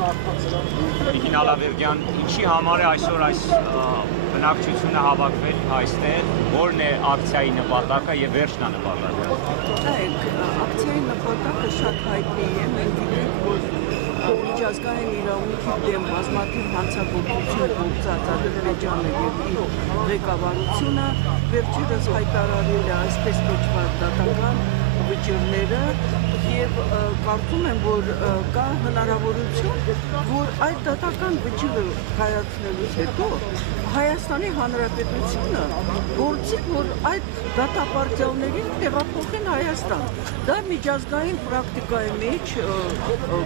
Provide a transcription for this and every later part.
Տիկին Ալավերդյան, ինչի համար է այսօր այս բնակչությունը հավաքվել այստեղ, որն է ակցիայի նպատակը եւ վերջնա նպատակը։ Ակցիայի նպատակը շատ հայտնի է, մենք գիտենք, որ միջազգային իրավունքի դեմ բազմաթիվ հանցագործություն գործած Ադրբեջանը եւ իր ղեկավարությունը վերջերս հայտարարել է այսպես կոչված դատական վճիռները եւ կարծում եմ, որ կա հնարավորություն, որ այդ դատական վճիռը կայացնելուց հետո Հայաստանի Հանրապետությունը գործի, որ այդ դատապարտյալներին տեղափոխեն Հայաստան։ Դա միջազգային պրակտիկայի մեջ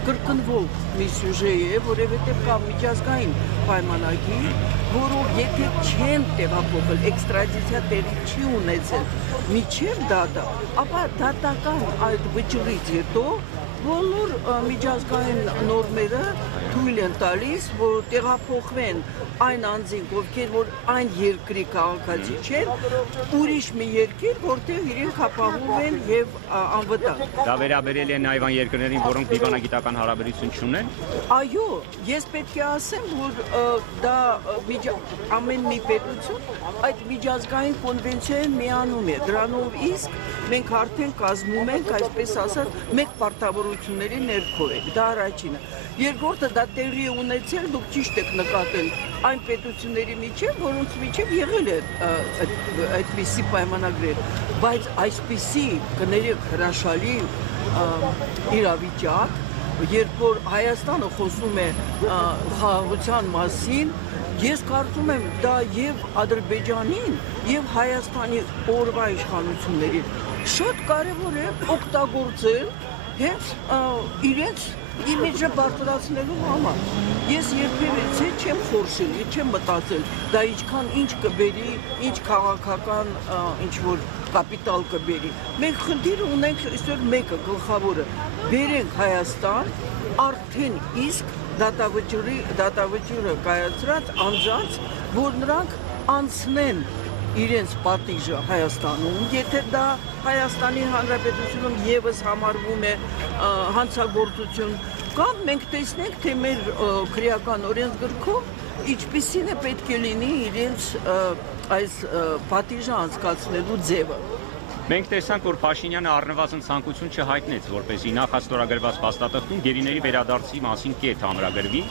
կրկնվող մի սյուժե է, որովհետև կա միջազգային պայմանագիր, որով եթե չեն տեղափոխել, էքստրադիցիա տեղի չի ունեցել միջև դատա, ապա դատական այդ վճռից հետո բոլոր միջազգային նորմերը թույլ են տալիս, որ տեղափոխվեն այն անձինք, ովքեր որ այն երկրի քաղաքացի չեն, ուրիշ մի երկիր, որտեղ իրենք ապահովում են եւ անվտանգ։ Դա վերաբերել է նաեւ այն երկրներին, որոնք դիվանագիտական հարաբերություն չունեն։ Այո, ես պետք է ասեմ, որ դա ամեն մի պետություն այդ միջազգային կոնվենցիային միանում է։ Դրանով իսկ մենք արդեն կազմում ենք, այսպես ասած, մեկ պարտավորությունների ներքո է։ Դա առաջինը։ Երկրորդը դա տեղի է ունեցել, դուք ճիշտ եք նկատել այն պետությունների միջև, որոնց միջև եղել է այդպիսի պայմանագրեր, բայց այսպիսի կներեք հրաշալի իրավիճակ, երբ որ Հայաստանը խոսում է խաղաղության մասին, ես կարծում եմ դա եւ Ադրբեջանին եւ Հայաստանի օրվա իշխանություններին շատ կարևոր է օգտագործել հենց իրենց իմիջը բարձրացնելու համար։ Ես երբևէ չեմ խորշել, չեմ մտածել, դա ինչքան ինչ կբերի, ինչ քաղաքական ինչ-որ կապիտալ կբերի։ Մենք խնդիրը ունենք այսօր մեկը, գլխավորը, բերենք Հայաստան արդեն իսկ դատավճիռը կայացրած անձանց, որ նրանք անցնեն իրենց պատիժը Հայաստանում, եթե դա Հայաստանի Հանրապետությունում եւս համարվում է հանցագործություն, կամ մենք տեսնենք, թե մեր քրեական օրենսգրքում ինչպիսին է պետք է լինի իրենց այս պատիժը անցկացնելու ձևը։ Մենք տեսանք, որ Փաշինյանը առնվազն ցանկություն չհայտնեց, որպեսզի նախաստորագրված փաստաթղթում գերիների վերադարձի մասին կետ ամրագրվի։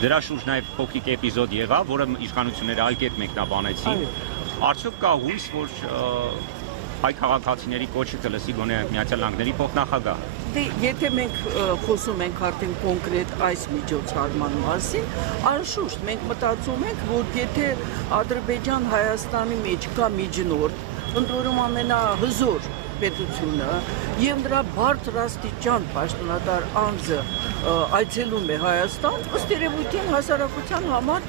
Դրա շուրջ նաև փոքրիկ էպիզոդ եղավ, որը իշխանությունները այլ կերպ մեկնաբանեցին։ Արդյոք կա հույս, որ հայ քաղաքացիների կոչը կլսի գոնե Միացյալ Նահանգների փոխնախագահ։ Դե եթե մենք խոսում ենք արդեն կոնկրետ այս միջոցառման մասին, անշուշտ մենք մտածում ենք, որ եթե Ադրբեջան-Հայաստանի մեջ կա միջնորդ, ընդորում ամենահզոր պետությունը եւ նրա բարձրաստիճան պաշտոնատար անձը այցելում է Հայաստան, ըստ երևույթին հասարակության համար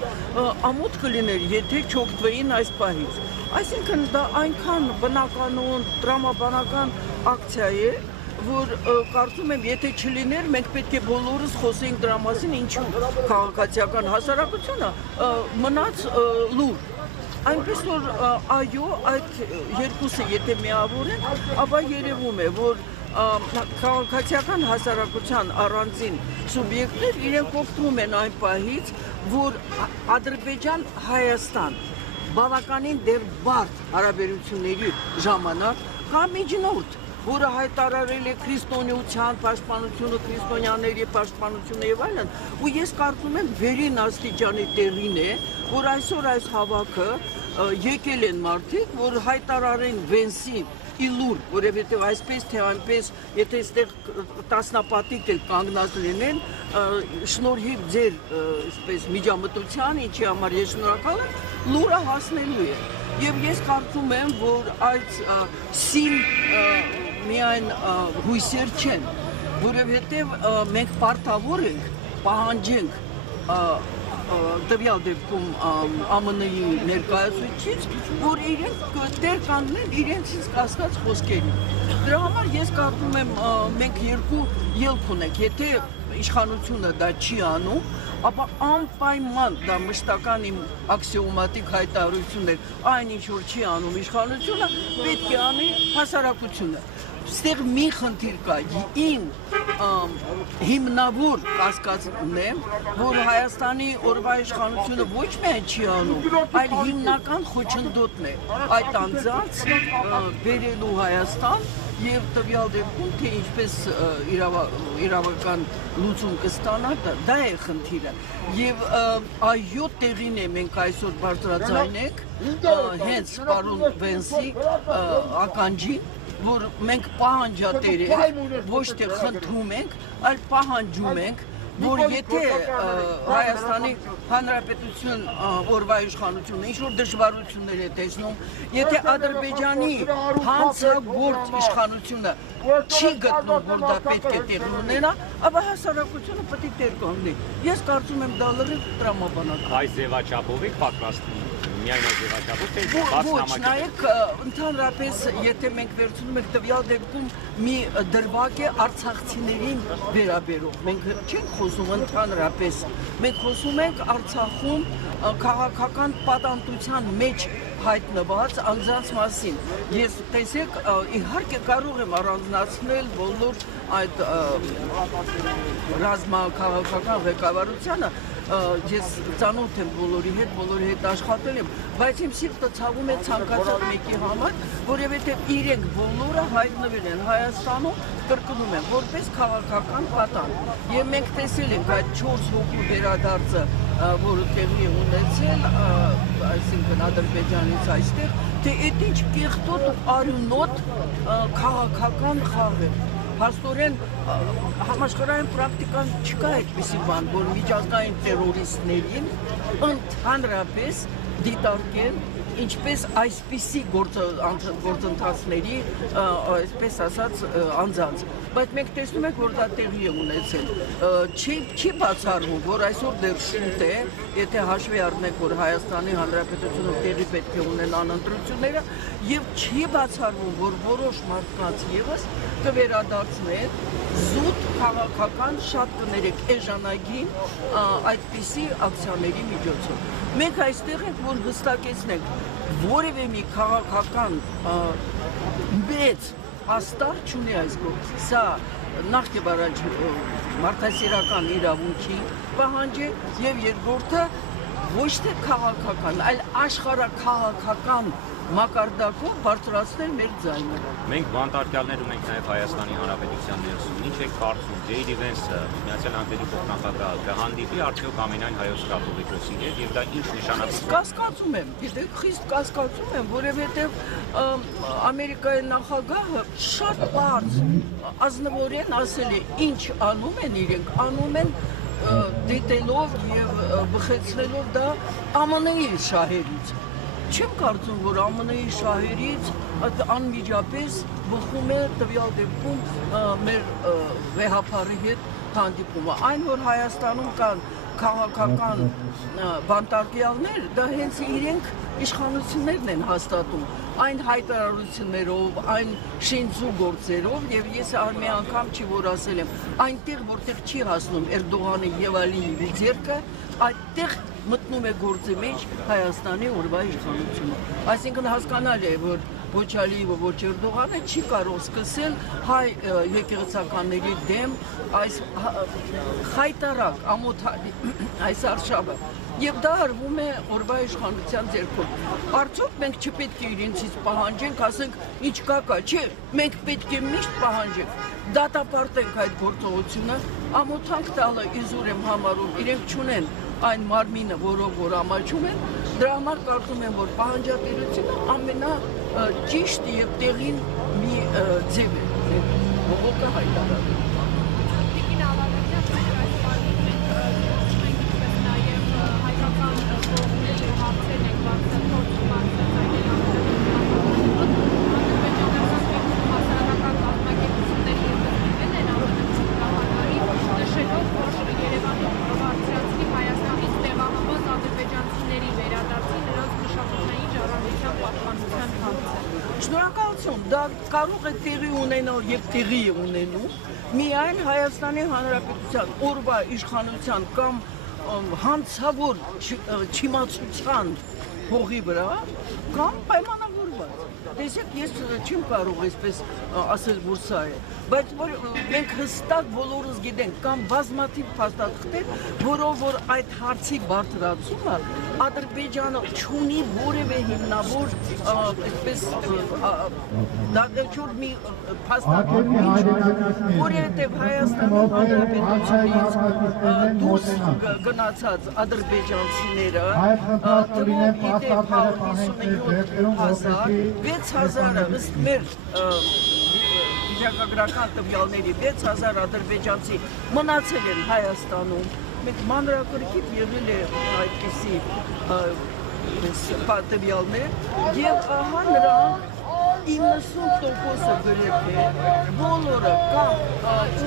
ամոթ կլիներ, եթե չօգտվեին այս պահից։ Այսինքն դա այնքան բնականon, տրամաբանական ակցիա է, որ կարծում եմ, եթե չլիներ, մենք պետք է բոլորս խոսեինք դրա մասին, ինչու քաղաքացիական հասարակությունը մնաց լուր։ Այնպես որ այո, այդ երկուսը եթե միավորեն, ապա երևում է, որ քաղաքացիական հասարակության առանձին սուբյեկտներ իրենք օգտվում են այն պահից, որ Ադրբեջան-Հայաստան բավականին դեռ բարդ հարաբերությունների ժամանակ կա միջնորդ, որը հայտարարել է քրիստոնեության պաշտպանությունը, քրիստոնյաների պաշտպանությունը եւ այլն, ու ես կարծում եմ վերին աստիճանի տեղին է, որ այսօր այս հավաքը եկել են մարդիկ, որ հայտարարեն Վենսին իլուր, որովհետև այսպես թե այնպես, եթե այստեղ տասնապատիկ էլ կանգնած լինեն, շնորհիվ ձեր այսպես միջամտության, ինչի համար ես շնորհակալ եմ, լուրը հասնելու է։ Եվ ես կարծում եմ, որ այդ սին միայն հույսեր չեն, որովհետև մենք պարտավոր ենք, պահանջենք տվյալ դեպքում ԱՄՆ-ի ներկայացուցիչից, որ իրենք տեր կանգնեն իրենցից կասկած խոսքերին։ Դրա համար ես կարծում եմ մենք երկու ելք ունենք, եթե իշխանությունը դա չի անում, ապա անպայման դա մշտական իմ աքսիոմատիկ հայտարարությունն է, այն ինչ որ չի անում իշխանությունը, պետք է անի հասարակությունը։ Ստեղ մի խնդիր կա, իմ հիմնավոր կասկածն է, որ Հայաստանի օրվա իշխանությունը ոչ միայն չի անում, այլ հիմնական խոչընդոտն է այդ անձանց բերելու Հայաստան եւ տվյալ դեպքում թե ինչպես իրավական լուծում կստանա, դա է խնդիրը։ Եվ այո տեղին է մենք այսօր բարձրաձայնենք հենց պարոն Վենսի ականջին, որ մենք պահանջատեր ենք, ոչ թե խնդրում ենք, այլ պահանջում ենք, որ եթե Հայաստանի Հանրապետություն օրվա իշխանությունը ինչ-որ դժվարություններ է տեսնում, եթե Ադրբեջանի հանցագործ իշխանությունը չի գտնում, որ դա պետք է տեղի ունենա, ապա հասարակությունը պետք է տեր կանգնի։ Ես կարծում եմ դա լրիվ տրամաբանական։ Այս ձևաչափով եք պատրաստվում միայն այս ձևաչափով թե բաց Ոչ, նամակ։ նայեք, ընդհանրապես, եթե մենք վերցնում ենք տվյալ դեպքում մի դրվագ է արցախցիներին վերաբերող, մենք չենք խոսում ընդհանրապես, մենք խոսում ենք Արցախում քաղաքական պատանտության մեջ հայտնված անձանց մասին։ Ես տեսեք, իհարկե կարող եմ առանձնացնել բոլոր այդ ռազմաքաղաքական ղեկավարությանը, ես ծանոթ եմ բոլորի հետ աշխատել եմ, բայց իմ սիրտը ցավում է ցանկացած մեկի համար, որովհետև իրենք բոլորը հայտնվել են Հայաստանում, կրկնում եմ, որպես քաղաքական պատանդ։ Եվ մենք տեսել ենք այդ 4 հոգու վերադարձը, որը տեղի է ունեցել, այսինքն Ադրբեջանից այստեղ, թե այդ ինչ կեղտոտ ու արյունոտ քաղաքական խաղ է։ Փաստորեն համաշխարհային պրակտիկան չկա այդպիսի բան, որ միջազգային տերորիստներին ընդհանրապես դիտարկեն ինչպես այսպիսի գործընթացների, այսպես ասած, անձանց։ Բայց մենք տեսնում ենք, որ դա տեղի է ունեցել։ Չի բացառվում, որ այսօր դեռ շուտ է, եթե հաշվի առնենք, որ Հայաստանի Հանրապետությունում տեղի պետք է ունենան ընտրությունները, եւ չի բացառվում, որ որոշ մարդկանց եւս կվերադարձնեն զուտ քաղաքական շատ կներեք էժանագին այդպիսի ակցիաների միջոցով։ Մենք այստեղ ենք, որ հստակեցնենք, որևէ մի քաղաքական մեծ աստար չունի այս գործը։ Սա նախ եւ առաջ մարդասիրական իրավունքի պահանջ է եւ երկրորդը ոչ թե քաղաքական, այլ աշխարհաքաղաքական մակարդակով բարձրացնել մեր ձայնը։ Մենք բանտարկյալներ ունենք նաև Հայաստանի Հանրապետության ներսում։ Ինչ եք կարծում, Ջեյդի Վենսը, Միացյալ Նահանգների փոխնախագահը կհանդիպի արդյոք ամենայն հայոց կաթողիկոսի հետ եւ դա ինչ նշանակություն։ Կասկածում եմ, գիտեք, խիստ կասկածում եմ, որովհետեւ Ամերիկայի նախագահը շատ բարձ ազնվորեն ասել է, ինչ անում են իրենք, անում են դիտելով եւ բխեցնելով դա ԱՄՆ-ի շահերից։ Չեմ կարծում, որ ԱՄՆ-ի շահերից անմիջապես բխում է տվյալ դեպքում մեր վեհապարի հետ հանդիպումը։ Այն, որ Հայաստանում կան քաղաքական բանտարկյալներ, դա հենց իրենք իշխանություններն են հաստատում, այն հայտարարություններով, այն շինծու գործերով, եւ ես մի անգամ չի որ ասել եմ, այնտեղ որտեղ չի հասնում Էրդողանի եւ Ալիևի ձեռքը, այդտեղ մտնում է գործի մեջ Հայաստանի օրվա իշխանությունը։ Այսինքն հասկանալի է, որ ոչ Ալիևը, ոչ Էրդողանը չի կարող սկսել հայ եկեղեցականների դեմ այս խայտարակ ամոթալի այս արշավը։ Եվ դա արվում է օրվա իշխանության ձեռքով։ Արդյոք մենք չպետք է իրենցից պահանջենք, ասենք ինչ կա, չէ, մենք պետք է միշտ պահանջենք, դատապարտենք այդ գործողությունը, ամոթանք տալը իզուր եմ համարում, իրենք չունեն այն մարմինը, որով որ ամաչում են, դրա համար կարծում եմ, որ պահանջատիրությունը ամենաճիշտ եւ տեղին մի ձև է, բողոքը հայտարարել։ Շնորհակալություն, դա կարող է տեղի ունենալ եւ տեղի է ունենում միայն Հայաստանի Հանրապետության օրվա իշխանության կամ հանցավոր չիմացության հողի վրա կամ պայմանավորված։ տեսեք, ես չեմ կարող այսպես ասել, որ սա է, բայց որ մենք հստակ բոլորս գիտենք, կամ բազմաթիվ փաստաթղթեր, որով որ այդ հարցի բարձրացումը Ադրբեջանը չունի որևէ հիմնավոր այսպես դատեչոր մի փաստաթղթ, որովհետև Հայաստանում Հանրապետությունից դուրս գնացած ադրբեջանցիները դրով իդեպ 65000 ըստ մեր վիճակագրական տվյալների 6000 ադրբեջանցի մնացել են Հայաստանում։ Մենք մանրակրկիտ եղել է այդպիսի տվյալներ եւ ահա նրանք 90%-ը գրեթե բոլորը կամ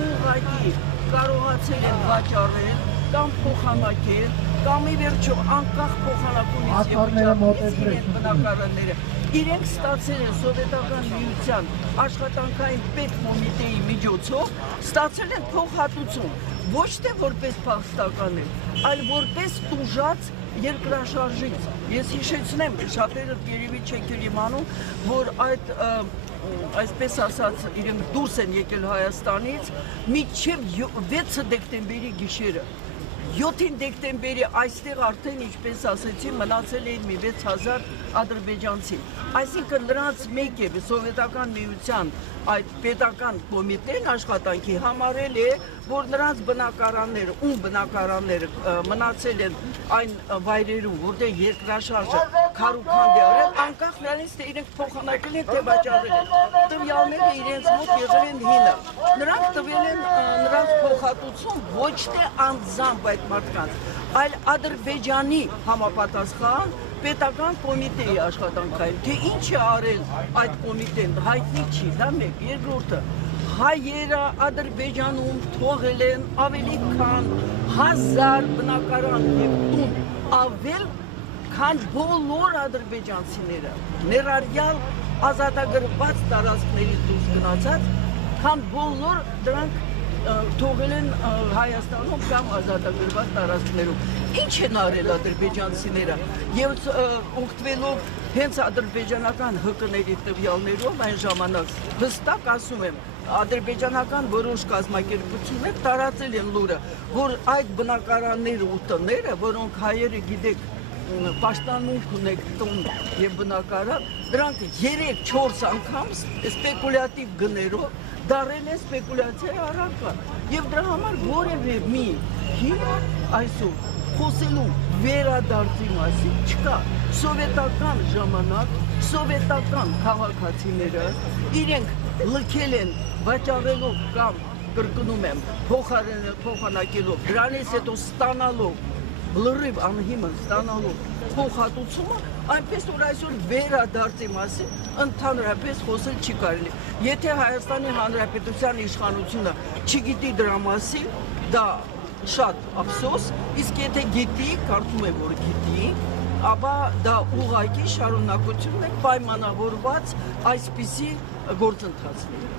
ուղղակի կարողացել են վաճառել կամ փոխանակել կամ ի վերջո անկախ փոխանակումից եւ վճարումից իրենց բնակարանները իրենք ստացել են սովետական միության աշխատանքային պետկոմիտեի միջոցով ստացել են փոխհատուցում ոչ թե որպես փախստական այլ որպես տուժած երկրաշարժից ես հիշեցնեմ շատերը երևի չեք իմանում որ այդ այսպես ասած իրենք դուրս են եկել Հայաստանից մինչև 6 դեկտեմբերի գիշերը 7 դեկտեմբերի այստեղ արդեն ինչպես ասեցի մնացել էին մի 6000 ադրբեջանցի այսինքն նրանց մեկ է սովետական միության այդ պետական կոմիտեն աշխատանքի համարել է որ նրանց բնակարանները ում բնակարանները մնացել են այն վայրերում որտեղ երկրաշարժը քարուքանդ է արել անկախ նրանից թե իրենք փոխանակել են թե վաճառել են տվյալները իրենց մոտ եղել են հինը նրանք տվել են նրանց փոխհատուցում ոչ թե անձամբ այդ մարդկանց այլ Ադրբեջանի համապատասխան պետական կոմիտեի աշխատանքային թե ինչ է արել այդ կոմիտեն հայտնի չի դա մեկ երկրորդը հայերը Ադրբեջանում թողել են ավելի քան 1000 բնակարան եւ տուն ավել քան բոլոր ադրբեջանցիները ներառյալ ազատագրված տարածքներից դուրս գնացած քան բոլոր դրանք թողել են Հայաստանում կամ ազատագրված տարածքներում ինչ են արել ադրբեջանցիները եւ օգտվելով հենց ադրբեջանական ՀԿ-ների տվյալներով այն ժամանակ հստակ ասում եմ ադրբեջանական որոշ կազմակերպություններ տարածել են լուրը որ այդ բնակարանները ու տները որոնք հայերը գիտեք պաշտամունք ունեք տուն եւ բնակարան դրանք 3-4 անգամ սպեկուլյատիվ գներով դարել է սպեկուլյացիայի առարկա եւ դրա համար որևէ մի հիմք այսօր խոսելու վերադարձի մասին չկա սովետական ժամանակ սովետական քաղաքացիները իրենք լքել են վաճառելով կամ կրկնում եմ փոխանակելով դրանից հետո ստանալով լրիվ անհիմն ստանալով փոխհատուցումը այնպես որ այսօր վերադարձի մասին ընդհանրապես խոսել չի կարելի եթե Հայաստանի Հանրապետության իշխանությունը չգիտի դրա մասին դա շատ ափսոս իսկ եթե գիտի կարծում եմ որ գիտի ապա դա ուղղակի շարունակություն է պայմանավորված այսպիսի գործընթացների